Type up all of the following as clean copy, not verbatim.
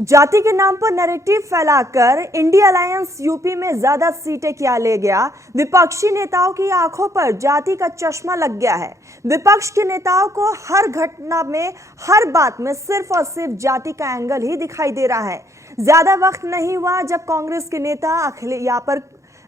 जाति के नाम पर नैरेटिव फैलाकर इंडिया अलायंस यूपी में ज्यादा सीटें क्या ले गया। विपक्षी नेताओं की आंखों पर जाति का चश्मा लग गया है। विपक्ष के नेताओं को हर घटना में, हर बात में सिर्फ और सिर्फ जाति का एंगल ही दिखाई दे रहा है। ज्यादा वक्त नहीं हुआ जब कांग्रेस के नेता यहाँ पर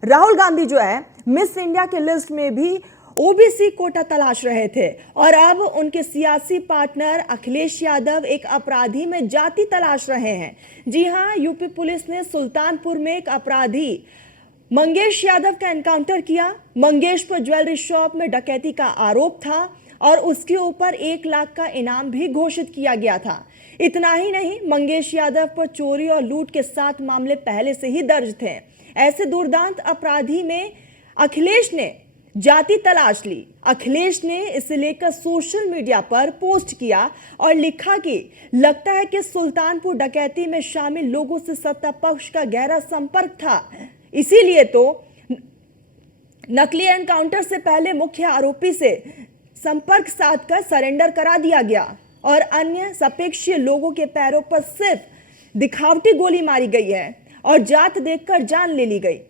राहुल गांधी जो है मिस इंडिया के लिस्ट में भी ओबीसी कोटा तलाश रहे थे और अब उनके सियासी पार्टनर अखिलेश यादव एक अपराधी में जाति तलाश रहे हैं। जी हां, यूपी पुलिस ने सुल्तानपुर में एक अपराधी मंगेश यादव का एनकाउंटर किया। मंगेश पर ज्वेलरी शॉप में डकैती का आरोप था और उसके ऊपर 1 लाख का इनाम भी घोषित किया गया था। इतना ही नहीं, मंगेश यादव पर चोरी और लूट के 7 मामले पहले से ही दर्ज थे। ऐसे दुर्दांत अपराधी में अखिलेश ने जाति तलाश ली। अखिलेश ने इसे लेकर सोशल मीडिया पर पोस्ट किया और लिखा कि लगता है कि सुल्तानपुर डकैती में शामिल लोगों से सत्ता पक्ष का गहरा संपर्क था, इसीलिए तो नकली एनकाउंटर से पहले मुख्य आरोपी से संपर्क साधकर सरेंडर करा दिया गया और अन्य सापेक्षीय लोगों के पैरों पर सिर्फ दिखावटी गोली मारी गई है और जात देखकर जान ले ली गई।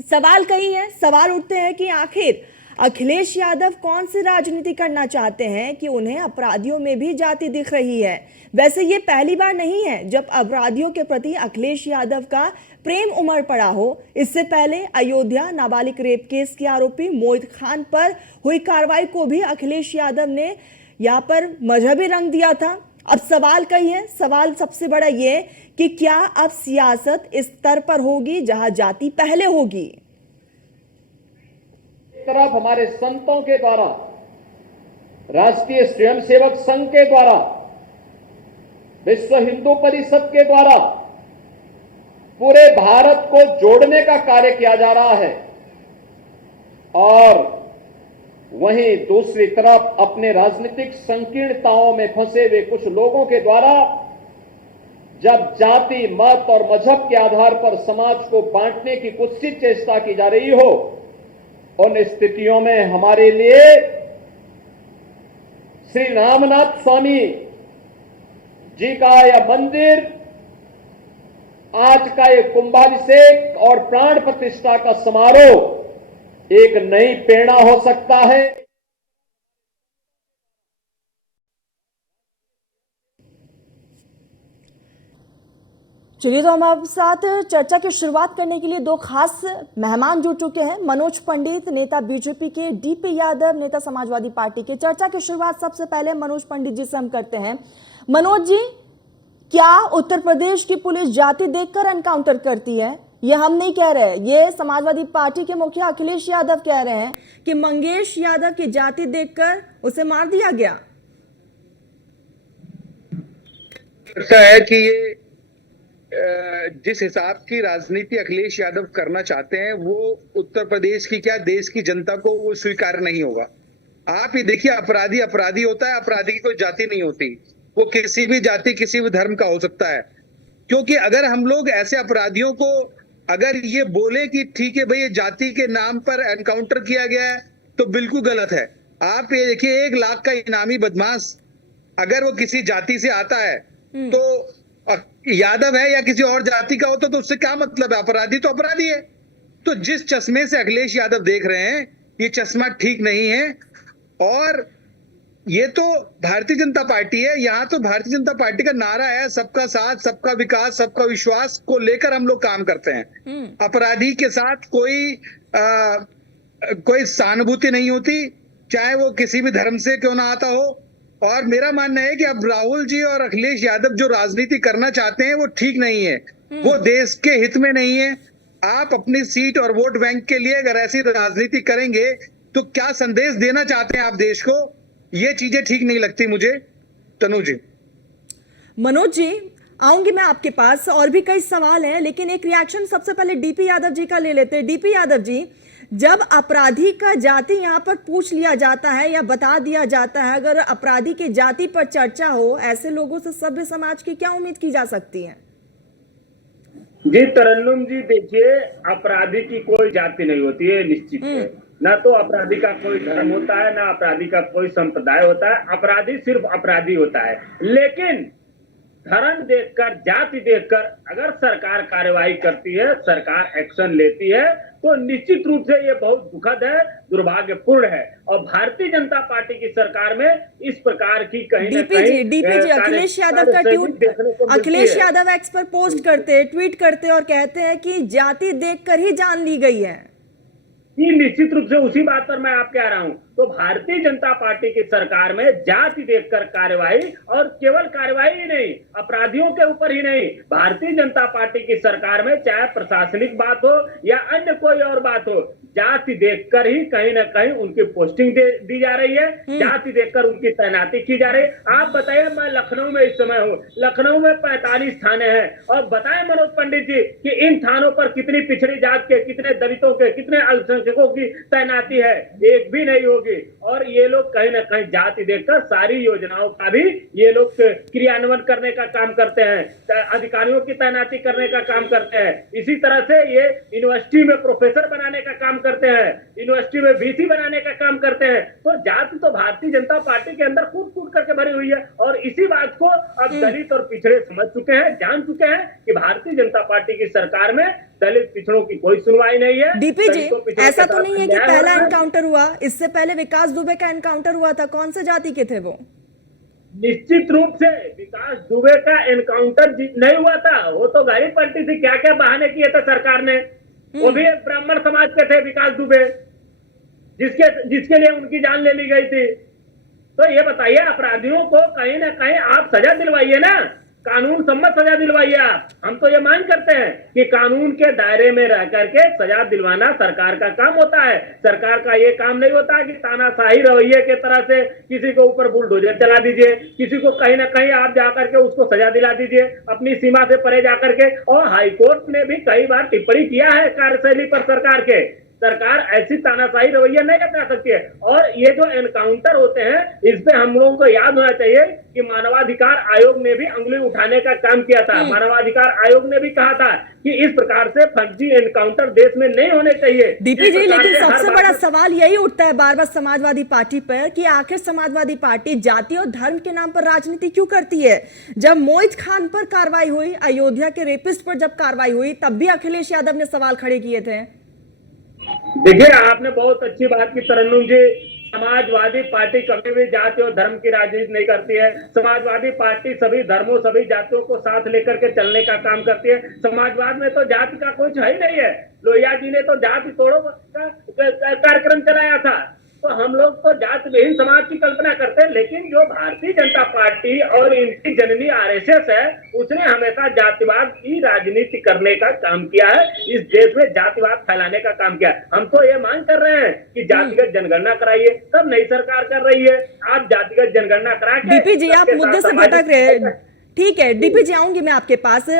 सवाल कई है, सवाल उठते हैं कि आखिर अखिलेश यादव कौन सी राजनीति करना चाहते हैं कि उन्हें अपराधियों में भी जाति दिख रही है। वैसे ये पहली बार नहीं है जब अपराधियों के प्रति अखिलेश यादव का प्रेम उमड़ पड़ा हो। इससे पहले अयोध्या नाबालिग रेप केस के आरोपी मोहित खान पर हुई कार्रवाई को भी अखिलेश यादव ने यहाँ पर मजहबी रंग दिया था। अब सवाल कई है, सवाल सबसे बड़ा ये कि क्या अब सियासत इस स्तर पर होगी जहां जाति पहले होगी। एक तरफ हमारे संतों के द्वारा, राष्ट्रीय स्वयंसेवक संघ के द्वारा, विश्व हिंदू परिषद के द्वारा पूरे भारत को जोड़ने का कार्य किया जा रहा है और वहीं दूसरी तरफ अपने राजनीतिक संकीर्णताओं में फंसे हुए कुछ लोगों के द्वारा जब जाति, मत और मजहब के आधार पर समाज को बांटने की कुत्सित चेष्टा की जा रही हो, उन स्थितियों में हमारे लिए श्री रामनाथ स्वामी जी का यह मंदिर, आज का ये कुंभाभिषेक और प्राण प्रतिष्ठा का समारोह एक नई प्रेरणा हो सकता है। चलिए, तो हम आपके साथ चर्चा की शुरुआत करने के लिए 2 खास मेहमान जुड़ चुके हैं। मनोज पंडित, नेता बीजेपी के, डीपी यादव, नेता समाजवादी पार्टी के। चर्चा की शुरुआत सबसे पहले मनोज पंडित जी से हम करते हैं। मनोज जी, क्या उत्तर प्रदेश की पुलिस जाति देखकर एनकाउंटर करती है? ये हम नहीं कह रहे, ये समाजवादी पार्टी के मुखिया अखिलेश यादव कह रहे हैं कि मंगेश यादव की जाति देखकर उसे मार दिया गया। लगता है कि ये जिस हिसाब की राजनीति अखिलेश यादव करना चाहते हैं वो उत्तर प्रदेश की क्या देश की जनता को वो स्वीकार नहीं होगा। आप ही देखिए, अपराधी अपराधी होता है, अपराधी की कोई जाति नहीं होती। वो किसी भी जाति, किसी भी धर्म का हो सकता है। क्योंकि अगर हम लोग ऐसे अपराधियों को अगर ये बोले कि ठीक है भाई ये जाति के नाम पर एनकाउंटर किया गया है तो बिल्कुल गलत है। आप ये देखिए, 1 लाख का इनामी बदमाश अगर वो किसी जाति से आता है तो यादव है या किसी और जाति का होता तो उससे क्या मतलब है? अपराधी तो अपराधी है। तो जिस चश्मे से अखिलेश यादव देख रहे हैं ये चश्मा ठीक नहीं है। और ये तो भारतीय जनता पार्टी है, यहाँ तो भारतीय जनता पार्टी का नारा है सबका साथ, सबका विकास, सबका विश्वास को लेकर हम लोग काम करते हैं। अपराधी के साथ कोई सहानुभूति नहीं होती, चाहे वो किसी भी धर्म से क्यों ना आता हो। और मेरा मानना है कि अब राहुल जी और अखिलेश यादव जो राजनीति करना चाहते हैं वो ठीक नहीं है, वो देश के हित में नहीं है। आप अपनी सीट और वोट बैंक के लिए अगर ऐसी राजनीति करेंगे तो क्या संदेश देना चाहते हैं आप देश को? ये चीजें ठीक नहीं लगती मुझे। तनु जी। मनोज जी, आऊंगी मैं आपके पास, और भी कई सवाल हैं, लेकिन एक रिएक्शन सबसे पहले डीपी यादव जी का ले लेते हैं। डीपी यादव जी, जब अपराधी का जाति यहाँ पर पूछ लिया जाता है या बता दिया जाता है, अगर अपराधी की जाति पर चर्चा हो, ऐसे लोगों से सभ्य समाज की क्या उम्मीद की जा सकती है? जी तरन्नुम जी, देखिए, अपराधी की कोई जाति नहीं होती है, निश्चित है। ना तो अपराधी का कोई धर्म होता है, ना अपराधी का कोई संप्रदाय होता है। अपराधी सिर्फ अपराधी होता है। लेकिन धर्म देखकर, जाति देखकर अगर सरकार कार्रवाई करती है, सरकार एक्शन लेती है, तो निश्चित रूप से ये बहुत दुखद है, दुर्भाग्यपूर्ण है। और भारतीय जनता पार्टी की सरकार में इस प्रकार की कहीं न कहीं डीपी जी अखिलेश यादव का ट्वीट, अखिलेश यादव एक्स पर पोस्ट करते, ट्वीट करते और कहते हैं कि जाति देखकर ही जान ली गई है। ये निश्चित रूप से उसी बात पर मैं आप कह रहा हूं। तो भारतीय जनता पार्टी की सरकार में जाति देखकर कार्रवाई, और केवल कार्रवाई ही नहीं, अपराधियों के ऊपर ही नहीं, भारतीय जनता पार्टी की सरकार में चाहे प्रशासनिक बात हो या अन्य कोई और बात हो, जाति देखकर ही कहीं ना कहीं उनकी पोस्टिंग दी जा रही है, जाति देखकर उनकी तैनाती की जा रही है। आप बताइए, मैं लखनऊ में इस समय हूँ, लखनऊ में 45 थाने हैं, और बताएं मनोज पंडित जी कि इन थानों पर कितनी पिछड़ी जात के, कितने दलितों के, कितने अल्पसंख्यकों की तैनाती है? एक भी नहीं होगी। और ये लोग कहीं ना कहीं जाति देखकर सारी योजनाओं का भी ये लोग क्रियान्वयन करने का काम करते हैं, अधिकारियों की तैनाती करने का काम करते हैं। इसी तरह से ये यूनिवर्सिटी में प्रोफेसर बनाने का काम करते हैं, यूनिवर्सिटी में वीसी बनाने का काम करते हैं। तो जाति तो भारतीय जनता पार्टी के अंदर कूट कूट करके भरी हुई है, और इसी बात को अब दलित और पिछड़े समझ चुके हैं, जान चुके हैं कि भारतीय जनता पार्टी की सरकार में दलित पिछड़ों की कोई सुनवाई नहीं है। डीपी जी, ऐसा तो नहीं है कि पहला एनकाउंटर हुआ, इससे पहले विकास दुबे का एनकाउंटर हुआ था, कौन से जाति के थे वो? निश्चित रूप से विकास दुबे का एनकाउंटर नहीं हुआ था, वो तो गाड़ी पलटी थी, क्या क्या बहाने किए थे सरकार ने। वो भी एक ब्राह्मण समाज के थे विकास दुबे, जिसके लिए उनकी जान ले ली गई थी। तो ये बताइए, अपराधियों को कहीं ना कहीं आप सजा दिलवाइए ना, कानून सम्मत सजा दिलवाइए आप। हम तो ये मांग करते हैं कि कानून के दायरे में रह करके सजा दिलवाना सरकार का काम होता है। सरकार का ये काम नहीं होता कि तानाशाही रवैये के तरह से किसी को ऊपर बुलडोजर चला दीजिए, किसी को कहीं ना कहीं आप जाकर के उसको सजा दिला दीजिए अपनी सीमा से परे जाकर के। और हाईकोर्ट ने भी कई बार टिप्पणी किया है कार्यशैली पर सरकार के। सरकार ऐसी तानाशाही रवैया नहीं अपना सकती है। और ये जो एनकाउंटर होते हैं, इस पे हम लोगों को याद होना चाहिए कि मानवाधिकार आयोग ने भी अंगुली उठाने का काम किया था। मानवाधिकार आयोग ने भी कहा था कि इस प्रकार से फर्जी एनकाउंटर देश में नहीं होने चाहिए। डीपी जी, लेकिन सबसे बड़ा सवाल यही उठता है बार बार समाजवादी पार्टी पर कि आखिर समाजवादी पार्टी जाति और धर्म के नाम पर राजनीति क्यों करती है? जब मोहित खान पर कार्रवाई हुई, अयोध्या के रेपिस्ट पर जब कार्रवाई हुई, तब भी अखिलेश यादव ने सवाल खड़े किए थे। देखिए, आपने बहुत अच्छी बात की तरन्नुम जी। समाजवादी पार्टी कभी भी जाति और धर्म की राजनीति नहीं करती है। समाजवादी पार्टी सभी धर्मों, सभी जातियों को साथ लेकर के चलने का काम करती है। समाजवाद में तो जाति का कुछ है ही नहीं है। लोहिया जी ने तो जाति तोड़ो का कार्यक्रम चलाया था। तो हम लोग तो जाति विहीन समाज की कल्पना करते हैं, लेकिन जो भारतीय जनता पार्टी और इनकी जननी आरएसएस है, उसने हमेशा जातिवाद की राजनीति करने का काम किया है, इस देश में जातिवाद फैलाने का काम किया है। हम तो ये मांग कर रहे हैं कि जातिगत जनगणना कराइए, तब नई सरकार कर रही है। आप जातिगत जनगणना करा के, डीपी जी आप मुद्दे से भटक रहे हैं, ठीक है। डीपी जी, आऊंगी मैं आपके पास।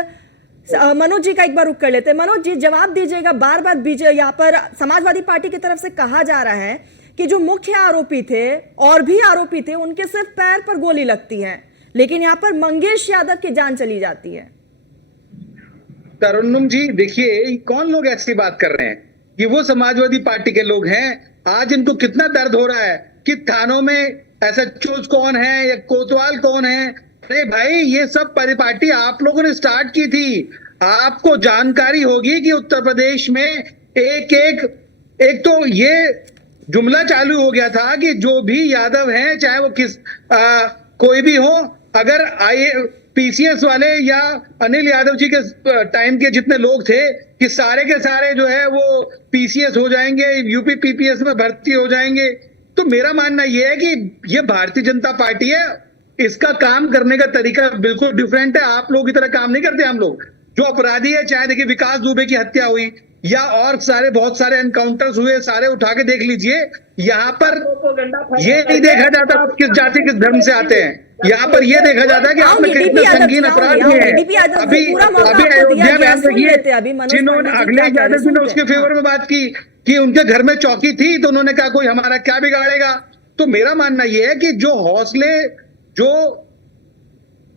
मनोज जी का एक बार रुक कर लेते हैं। मनोज जी, जवाब दीजिएगा। बार बार बीजेपी, यहाँ पर समाजवादी पार्टी की तरफ से कहा जा रहा है कि जो मुख्य आरोपी थे और भी आरोपी थे, उनके सिर्फ पैर पर गोली लगती है, लेकिन यहाँ पर मंगेश यादव की जान चली जाती है। तरन्नुम जी, देखिए, कौन लोग ऐसी बात कर रहे हैं कि वो समाजवादी पार्टी के लोग हैं? आज इनको कितना दर्द हो रहा है कि थानों में एसएचओ कौन है या कोतवाल कौन है। अरे भाई, ये सब परिपाटी आप लोगों ने स्टार्ट की थी। आपको जानकारी होगी कि उत्तर प्रदेश में एक तो ये जुमला चालू हो गया था कि जो भी यादव हैं, चाहे वो कोई भी हो, अगर पीसीएस वाले या अनिल यादव जी के टाइम के जितने लोग थे कि सारे के सारे जो है वो पीसीएस हो जाएंगे, यूपी पीपीएस में भर्ती हो जाएंगे। तो मेरा मानना यह है कि ये भारतीय जनता पार्टी है, इसका काम करने का तरीका बिल्कुल डिफरेंट है। आप लोग की तरह काम नहीं करते हम लोग। जो अपराधी है, चाहे देखिए विकास दुबे की हत्या हुई या और बहुत सारे एनकाउंटर्स हुए, सारे उठा के देख लीजिए। यहाँ पर ये नहीं देखा जाता आप किस जाति किस धर्म से आते हैं। यहाँ पर ये देखा जाता है कि आपने कितने संगीन अपराध किए हैं। अभी अयोध्या में देखिए, जिन्होंने अखिलेश यादव जी ने उसके फेवर में बात की कि उनके घर में चौकी थी, तो उन्होंने कहा कोई हमारा क्या बिगाड़ेगा। तो मेरा मानना यह है कि जो हौसले जो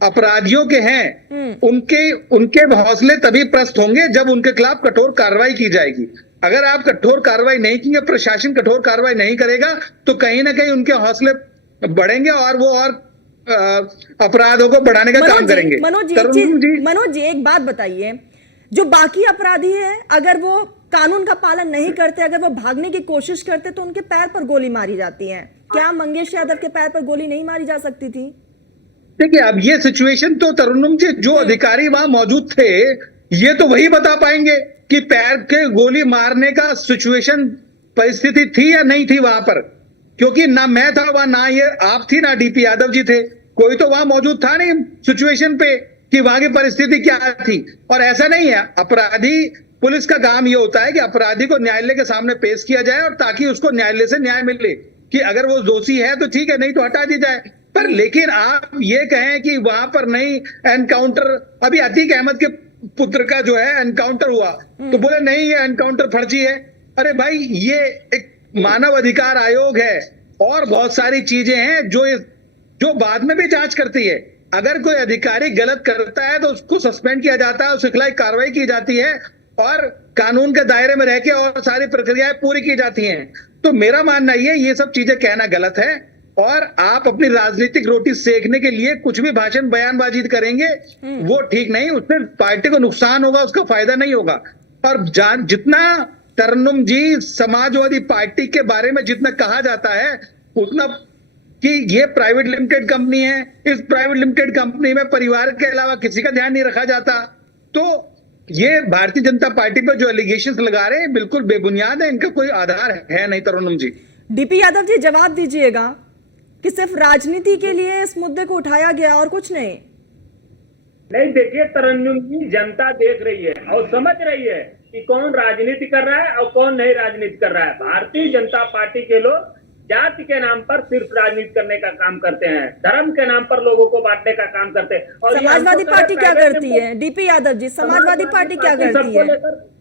अपराधियों के हैं, उनके हौसले तभी प्रस्त होंगे जब उनके खिलाफ कठोर कार्रवाई की जाएगी। अगर आप कठोर कार्रवाई नहीं करेंगे, प्रशासन कठोर कार्रवाई नहीं करेगा, तो कहीं ना कहीं उनके हौसले बढ़ेंगे और वो और अपराधों को बढ़ाने का काम करेंगे। मनोज जी एक बात बताइए, जो बाकी अपराधी हैं अगर वो कानून का पालन नहीं करते, अगर वो भागने की कोशिश करते तो उनके पैर पर गोली मारी जाती है, क्या मंगेश यादव के पैर पर गोली नहीं मारी जा सकती थी? देखिए, अब ये सिचुएशन तो तरन्नुम जी, जो अधिकारी वहां मौजूद थे ये तो वही बता पाएंगे कि पैर के गोली मारने का सिचुएशन परिस्थिति थी या नहीं थी वहां पर, क्योंकि ना मैं था वहां, ना ये आप थी, ना डीपी यादव जी थे, कोई तो वहां मौजूद था नहीं सिचुएशन पे कि वहां की परिस्थिति क्या थी। और ऐसा नहीं है, अपराधी, पुलिस का काम ये होता है कि अपराधी को न्यायालय के सामने पेश किया जाए और ताकि उसको न्यायालय से न्याय मिले कि अगर वो दोषी है तो ठीक है, नहीं तो हटा दी जाए। पर लेकिन आप ये कहें कि वहां पर नहीं एनकाउंटर, अभी अतीक अहमद के पुत्र का जो है एनकाउंटर हुआ तो बोले नहीं ये एनकाउंटर फर्जी है। अरे भाई, ये एक मानव अधिकार आयोग है और बहुत सारी चीजें हैं जो बाद में भी जांच करती है। अगर कोई अधिकारी गलत करता है तो उसको सस्पेंड किया जाता है, उसके खिलाफ कार्रवाई की जाती है और कानून के दायरे में रह के और सारी प्रक्रियाएं पूरी की जाती हैं। तो मेरा मानना ये सब चीजें कहना गलत है और आप अपनी राजनीतिक रोटी सेकने के लिए कुछ भी भाषण बयानबाजी करेंगे वो ठीक नहीं, उससे पार्टी को नुकसान होगा, उसका फायदा नहीं होगा। और जितना तरन्नुम जी समाजवादी पार्टी के बारे में जितना कहा जाता है उतना कि ये प्राइवेट लिमिटेड कंपनी है, इस प्राइवेट लिमिटेड कंपनी में परिवार के अलावा किसी का ध्यान नहीं रखा जाता, तो ये भारतीय जनता पार्टी पर जो एलिगेशंस लगा रहे हैं बिल्कुल बेबुनियाद है, इनका कोई आधार है नहीं। तरन्नुम जी, डीपी यादव जी जवाब दीजिएगा कि सिर्फ राजनीति के लिए इस मुद्दे को उठाया गया और कुछ नहीं। नहीं, देखिए तरन्नुम जी, जनता देख रही है और समझ रही है कि कौन राजनीति कर रहा है और कौन नहीं राजनीति कर रहा है। भारतीय जनता पार्टी के लोग जाति के नाम पर सिर्फ राजनीति करने का काम करते हैं, धर्म के नाम पर लोगों को बांटने का काम करते हैं। और समाजवादी पार्टी क्या करती है? डीपी यादव जी, समाजवादी पार्टी क्या करती है?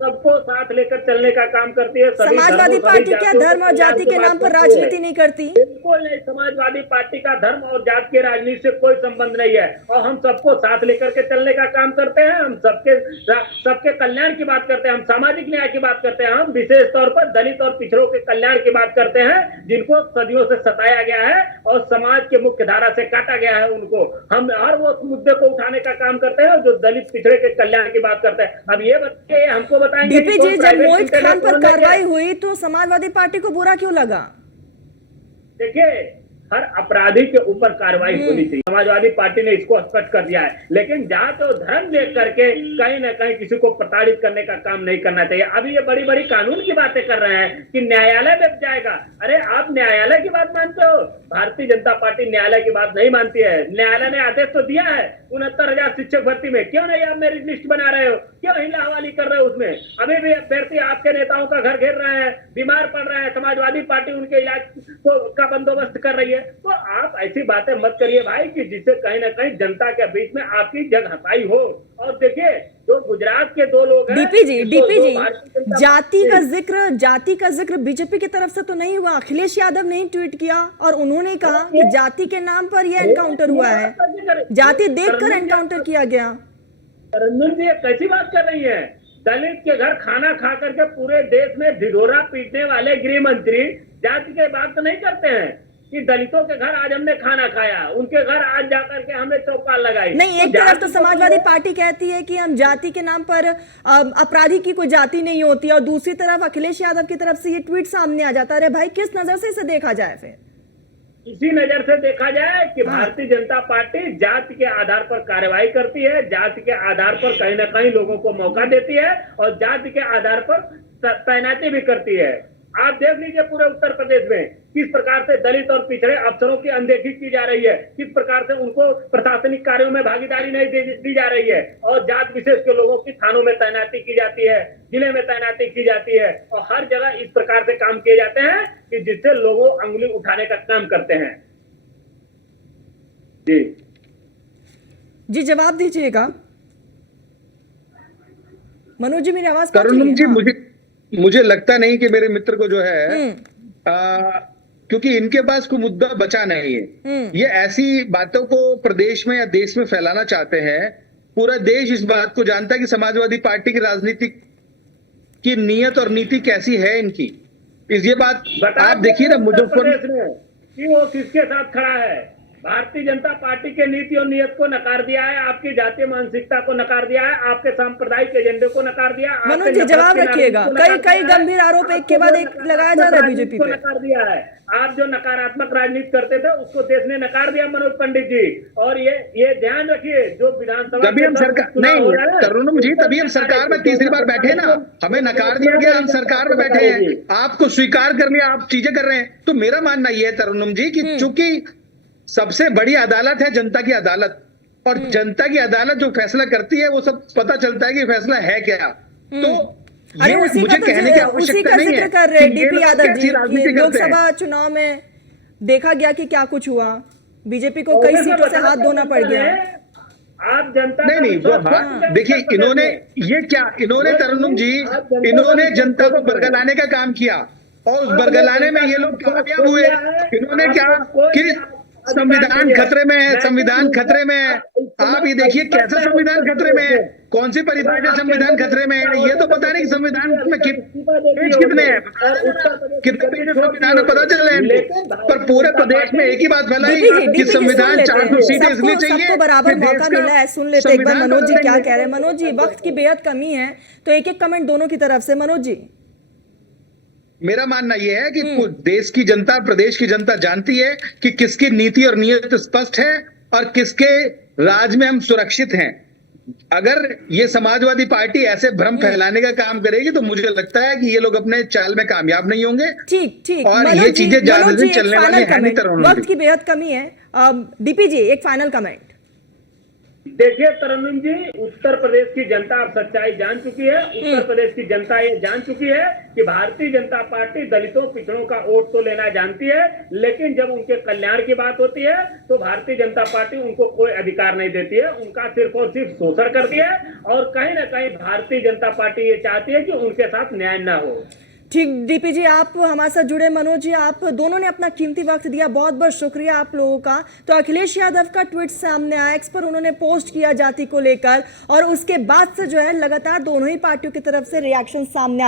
सबको साथ लेकर चलने का काम करती है। समाजवादी पार्टी क्या धर्म और जाति के नाम पर राजनीति नहीं करती? बिल्कुल नहीं, समाजवादी पार्टी का धर्म और जाति के राजनीति से कोई संबंध नहीं है और हम सबको साथ लेकर के चलने का काम करते हैं। हम सबके कल्याण की बात करते हैं, हम सामाजिक न्याय की बात करते हैं, हम विशेष तौर पर दलित और पिछड़ों के कल्याण की बात करते हैं जिनको सदियों से सताया गया है और समाज के मुख्य धारा से काटा गया है उनको। हम हर वो मुद्दे को उठाने का काम करते हैं जो दलित पिछड़े के कल्याण की बात करते हैं। अब ये बताइए, हमको बताएंगे डीपी जी, जब मोहित खान पर कार्रवाई हुई तो समाजवादी पार्टी को बुरा क्यों लगा? देखिए, हर अपराधी के ऊपर कार्रवाई होनी चाहिए, समाजवादी पार्टी ने इसको स्पष्ट कर दिया है, लेकिन जात और धर्म देख करके कहीं ना कहीं किसी को प्रताड़ित करने का काम नहीं करना चाहिए। अभी ये बड़ी बड़ी कानून की बातें कर रहे हैं कि न्यायालय में जाएगा। अरे आप न्यायालय की बात मानते हो? भारतीय जनता पार्टी न्यायालय की बात नहीं मानती है। न्यायालय ने आदेश तो दिया है 69,000 शिक्षक भर्ती में, क्यों नहीं आप मेरिट लिस्ट बना रहे हो? क्यों हिला हवाली कर रहे हो उसमें? अभी भी अभ्यर्थी आपके नेताओं का घर घेर रहे हैं, बीमार पड़ रहे हैं, समाजवादी पार्टी उनके इलाज का बंदोबस्त कर रही है। तो आप ऐसी बातें मत करिए भाई कि जिससे कहीं ना कहीं जनता के बीच में आपकी जग हंसाई हो। और देखिए, जो गुजरात के दो लोग हैं, डीपी जी, जाति का जिक्र बीजेपी की तरफ से तो नहीं हुआ। अखिलेश यादव ने ट्वीट किया और उन्होंने कहा कि जाति के नाम पर यह एनकाउंटर हुआ है, जाति देखकर एनकाउंटर किया गया। तरन्नुम जी कैसी बात कर रही है? दलित के घर खाना खा करके पूरे देश में ढिढोरा पीटने वाले गृह मंत्री जाति की बात तो नहीं करते हैं कि दलितों के घर आज हमने खाना खाया, उनके घर आज जाकर के हमने चौपाल लगाई। नहीं, एक तरफ तो समाजवादी पार्टी कहती है कि हम जाति के नाम पर अपराधी की कोई जाति नहीं होती और दूसरी तरफ अखिलेश यादव की तरफ से ये ट्वीट सामने आ जाता है। अरे भाई, किस नजर से इसे देखा जाए? फिर इसी नजर से देखा जाए कि भारतीय जनता पार्टी जाति के आधार पर कार्रवाई करती है, जाति के आधार पर कहीं ना कहीं लोगों को मौका देती है और जाति के आधार पर तैनाती भी करती है। आप देख लीजिए पूरे उत्तर प्रदेश में किस प्रकार से दलित और पिछड़े अफसरों की अनदेखी की जा रही है, किस प्रकार से उनको प्रशासनिक कार्यों में भागीदारी नहीं दी जा रही है और जात विशेष के लोगों की थानों में तैनाती की जाती है, जिले में तैनाती की जाती है और हर जगह इस प्रकार से काम किए जाते हैं कि जिससे लोगों अंगुली उठाने का काम करते हैं। जी जवाब दीजिएगा। मनोज जी, मेरी आवाज तरन्नुम जी, मुझे लगता नहीं कि मेरे मित्र को जो है क्योंकि इनके पास कोई मुद्दा बचा नहीं है। ये ऐसी बातों को प्रदेश में या देश में फैलाना चाहते हैं। पूरा देश इस बात को जानता है कि समाजवादी पार्टी की राजनीति की नीयत और नीति कैसी है इनकी। ये बात आप देखिए ना, मुजफ्फरपुर में कि वो किसके साथ खड़ा है, भारतीय जनता पार्टी के नीति और नियत को नकार दिया है, आपकी जातीय मानसिकता को नकार दिया है, आपके सांप्रदायिक एजेंडे को नकार दिया। मनोज जी जवाब रखिएगा, कई गंभीर आरोप एक के बाद एक लगाया जा रहा है बीजेपी पे। नकार दिया है, आप जो नकारात्मक राजनीति करते थे उसको देश ने नकार दिया मनोज पंडित जी। और ये ध्यान रखिए, जो विधानसभा तभी हम सरकार नहीं तरुण जी, तभी हम सरकार में तीसरी बार बैठे ना, हमें नकार दिया गया, हम सरकार में बैठे हैं, आपको स्वीकार कर लिया, आप चीजें कर रहे हैं। तो मेरा मानना यह है तरुण जी कि चूंकि सबसे बड़ी अदालत है जनता की अदालत, और जनता की अदालत जो फैसला करती है वो सब पता चलता है कि फैसला है क्या। तो अरे ये मुझे कहने की आवश्यकता नहीं है कर रहे कि ये डीपी लोग यादव कैसी राजनीति जी, करते हैं। लोकसभा चुनाव में देखा गया कि क्या कुछ हुआ, बीजेपी को कई सीटों से हाथ धोना पड़ गया। आप जनता नहीं वो हाँ, देखिए इन्होंने ये क्या, इन्होंने तरुण जी इन्होंने जनता को बरगलाने का काम किया, और उस बरगलाने में ये लोग कामयाब हुए। इन्होंने क्या कि संविधान खतरे में है, संविधान खतरे में है। आप ये देखिए कैसे संविधान खतरे में है, कौन सी परिभाषा संविधान खतरे में है, ये तो पता नहीं संविधान में पेज कितने हैं, कितने पेज संविधान में पता चल रहे हैं। पर पूरे प्रदेश में एक ही बात फैलाई कि संविधान 400 सीटें इसलिए चाहिए, सबको बराबर मौका मिला है। सुन लेते एक बार मनोज जी क्या कह रहे हैं। मनोज जी वक्त की बेहद कमी है, तो एक एक कमेंट दोनों की तरफ से। मनोज जी मेरा मानना यह है कि देश की जनता, प्रदेश की जनता जानती है कि किसकी नीति और नीयत स्पष्ट है और किसके राज में हम सुरक्षित हैं। अगर ये समाजवादी पार्टी ऐसे भ्रम फैलाने का काम करेगी तो मुझे लगता है कि ये लोग अपने चाल में कामयाब नहीं होंगे। ठीक और ये चीजें ज्यादा दिन चलने वाली है नहीं। तरुण वक्त की बेहद कमी है। डीपी जी एक फाइनल कमेंट। देखिए तरुण जी, उत्तर प्रदेश की जनता अब सच्चाई जान चुकी है। उत्तर प्रदेश की जनता ये जान चुकी है कि भारतीय जनता पार्टी दलितों पिछड़ों का वोट तो लेना जानती है, लेकिन जब उनके कल्याण की बात होती है तो भारतीय जनता पार्टी उनको कोई अधिकार नहीं देती है, उनका सिर्फ और सिर्फ शोषण करती है। और कहीं ना कहीं भारतीय जनता पार्टी ये चाहती है कि उनके साथ न्याय न हो। ठीक डीपी जी आप हमारे साथ जुड़े। मनोज जी आप दोनों ने अपना कीमती वक्त दिया, बहुत बहुत शुक्रिया आप लोगों का। तो अखिलेश यादव का ट्वीट सामने आया, एक्स पर उन्होंने पोस्ट किया जाति को लेकर, और उसके बाद से जो है लगातार दोनों ही पार्टियों की तरफ से रिएक्शन सामने आ